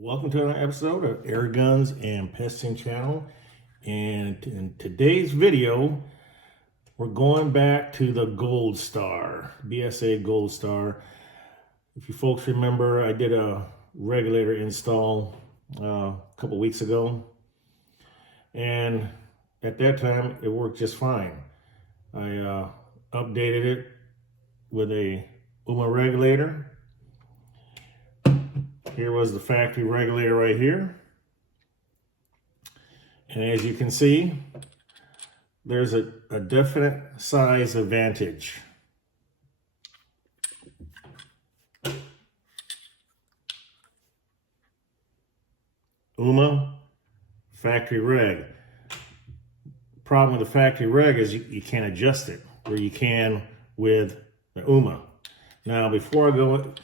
Welcome to another episode of Air Guns and Pesting Channel. And in today's video, we're going back to the Goldstar, BSA Goldstar. If you folks remember, I did a regulator install a couple weeks ago. And at that time, it worked just fine. I updated it with a Pleumn regulator. Here was the factory regulator right here. And as you can see, there's a definite size advantage. Pleumn factory reg. Problem with the factory reg is you can't adjust it where you can with the Pleumn. Now, before I go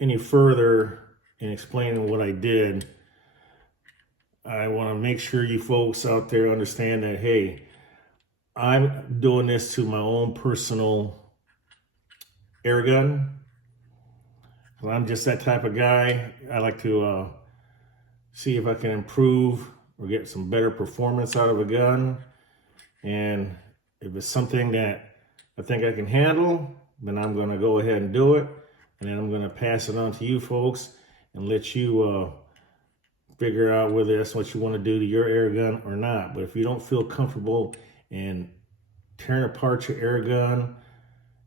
any further in explaining what I did, I want to make sure you folks out there understand that, hey, I'm doing this to my own personal air gun. I'm just that type of guy. I like to see if I can improve or get some better performance out of a gun. And if it's something that I think I can handle, then I'm going to go ahead and do it. And then I'm going to pass it on to you folks and let you figure out whether that's what you want to do to your air gun or not. But if you don't feel comfortable in tearing apart your air gun,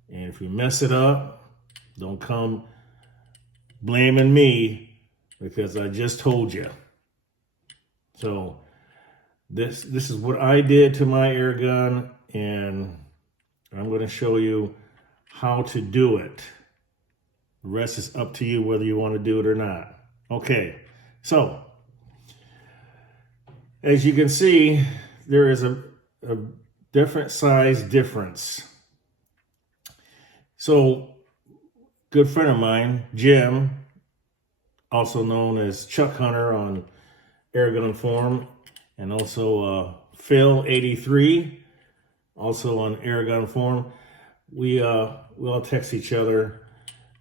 and if you mess it up, don't come blaming me because I just told you. So this is what I did to my air gun, and I'm going to show you how to do it. The rest is up to you whether you want to do it or not. Okay, so as you can see, there is a different size difference. So, good friend of mine, Jim, also known as Chuck Hunter on Airgun Forum, and also Phil 83, also on Airgun Forum. We all text each other.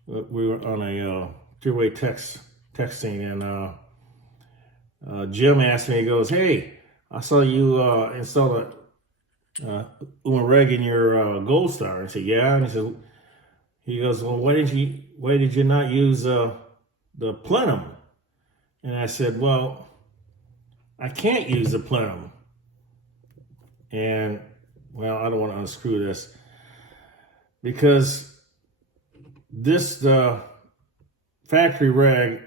We were on a three-way texting, and Jim asked me, he goes, "Hey, I saw you install a Pleumn reg in your Goldstar." I said, "Yeah." And he goes, "Well, why did you not use the Pleumn?" And I said, "Well, I can't use the Pleumn." And well, I don't want to unscrew this because the factory reg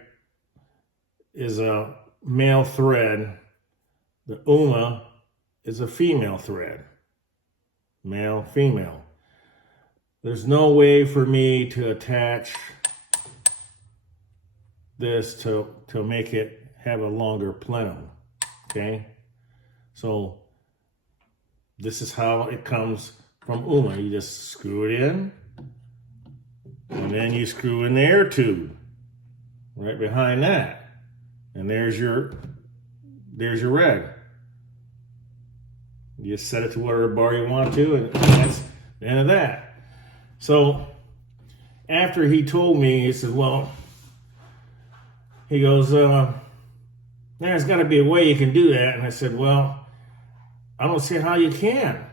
is a male thread. The Pleumn is a female thread. Male, female. There's no way for me to attach this to make it have a longer plenum. Okay? So this is how it comes from Pleumn. You just screw it in, and then you screw in the air tube right behind that. And there's your reg. You just set it to whatever bar you want to, and that's the end of that. So after he told me, he said, "Well," he goes, "there's got to be a way you can do that." And I said, "Well, I don't see how you can."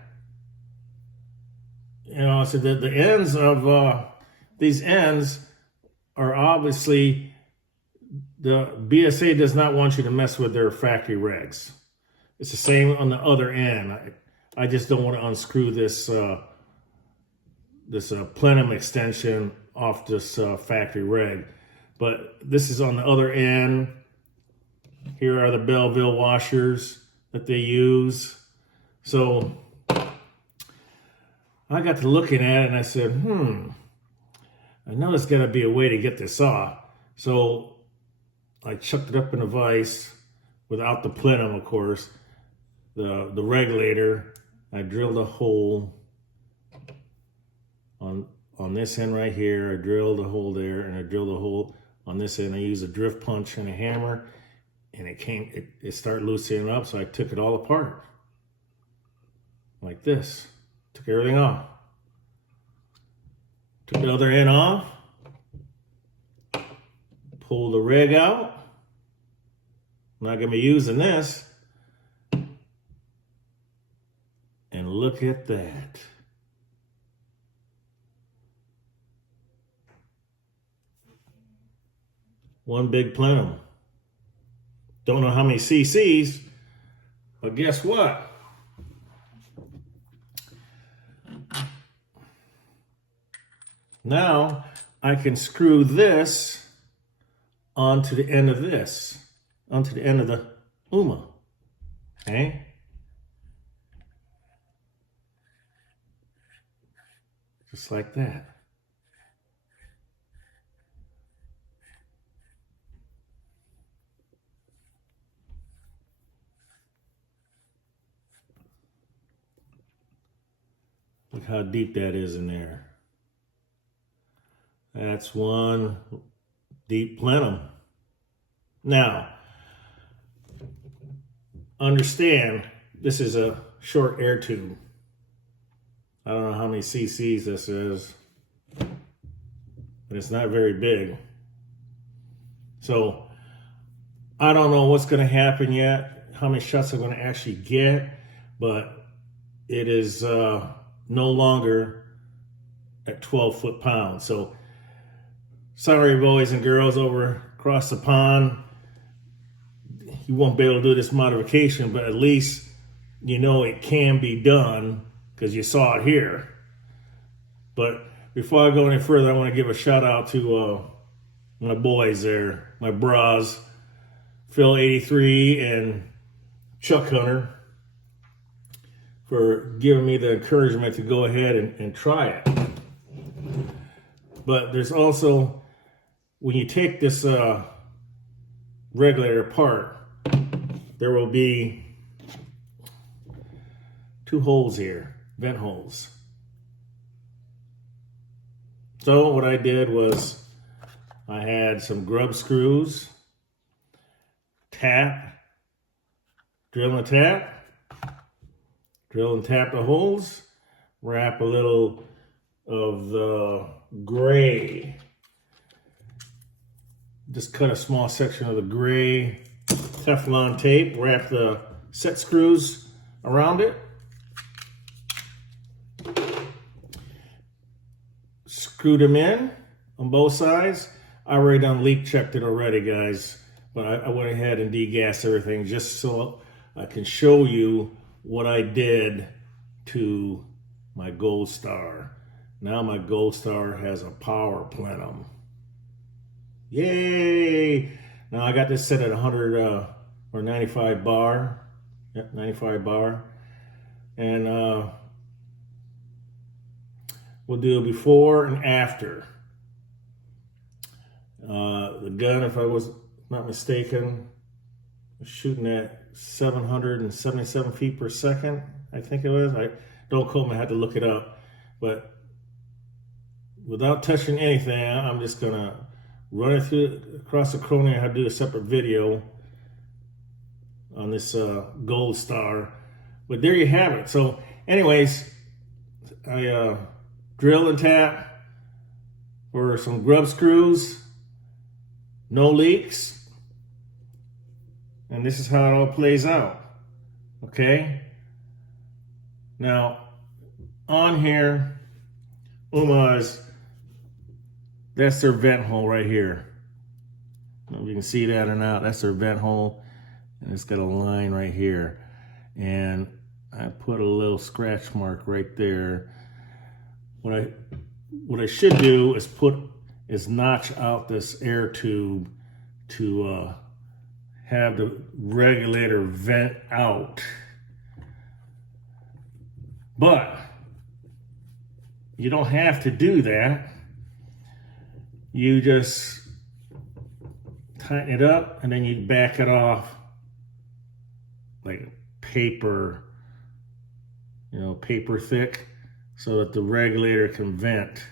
I said that the ends of these ends are obviously, the BSA does not want you to mess with their factory regs. It's the same on the other end. I just don't want to unscrew this Pleumn extension off this factory reg. But this is on the other end. Here are the Belleville washers that they use. So I got to looking at it and I said, I know there's got to be a way to get this off. So I chucked it up in a vise without the Pleumn, of course. The regulator, I drilled a hole on this end right here. I drilled a hole there, and I drilled a hole on this end. I used a drift punch and a hammer, and it started loosening up, so I took it all apart. Like this. Took everything off. Took the other end off. Pull the reg out. I'm not going to be using this. And look at that. One big Pleumn. Don't know how many cc's, but guess what? Now I can screw this onto the end of this, onto the end of the UMA. Okay? Just like that. Look how deep that is in there. That's one deep Pleumn. Now, understand, this is a short air tube. I don't know how many cc's this is, but it's not very big. So, I don't know what's going to happen yet, how many shots I'm going to actually get, but it is no longer at 12 foot-pounds. So, sorry, boys and girls over across the pond, you won't be able to do this modification, but at least you know it can be done because you saw it here. But before I go any further, I want to give a shout out to my boys there, my bras, Phil83 and Chuck Hunter, for giving me the encouragement to go ahead and try it. But there's also, when you take this regulator apart, there will be two holes here, vent holes. So what I did was I had some grub screws, tap, drill and tap, drill and tap the holes, wrap a little of the gray, just cut a small section of the gray Teflon tape, wrap the set screws around it, screwed them in on both sides. I already done leak checked it already, guys, but I went ahead and degassed everything just so I can show you what I did to my Goldstar. Now my Goldstar has a power Pleumn. Yay! Now I got this set at 100 or 95 bar. Yep, 95 bar. And we'll do before and after. The gun, if I was not mistaken, was shooting at 777 feet per second, I think it was. Don't quote me, I had to look it up. But without touching anything, I'm just gonna run it through across the crony. I have to do a separate video on this Goldstar. But there you have it. So anyways, I drill and tap for some grub screws, no leaks, and this is how it all plays out. Okay, now on here, UMA's, that's their vent hole right here. I don't know if you can see that or not. That's their vent hole, and it's got a line right here, and I put a little scratch mark right there. What I should do is notch out this air tube to have the regulator vent out. But you don't have to do that. You just tighten it up and then you back it off like paper, paper thick, so that the regulator can vent.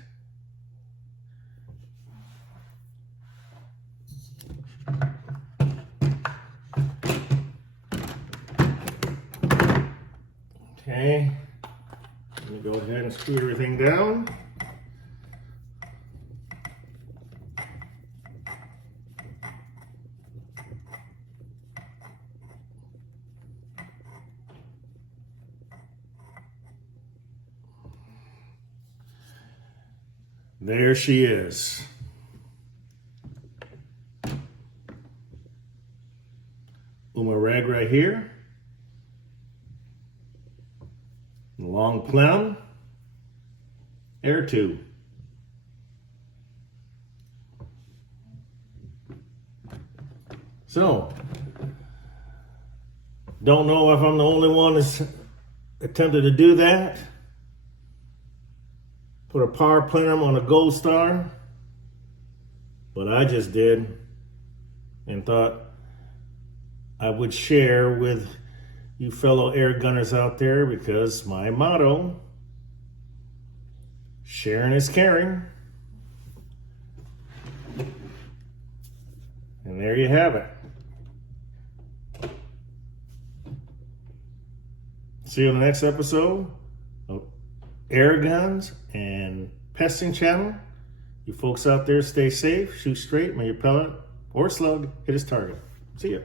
Okay, I'm gonna go ahead and screw everything down. There she is. Uma rag right here. Long Pleumn. Air tube. So, don't know if I'm the only one that's attempted to do that. Put a power Pleumn on a Goldstar. But I just did and thought I would share with you fellow air gunners out there, because my motto, sharing is caring. And there you have it. See you on the next episode of Air Guns and Pesting Channel. You folks out there, stay safe, shoot straight, may your pellet or slug hit its target. See ya.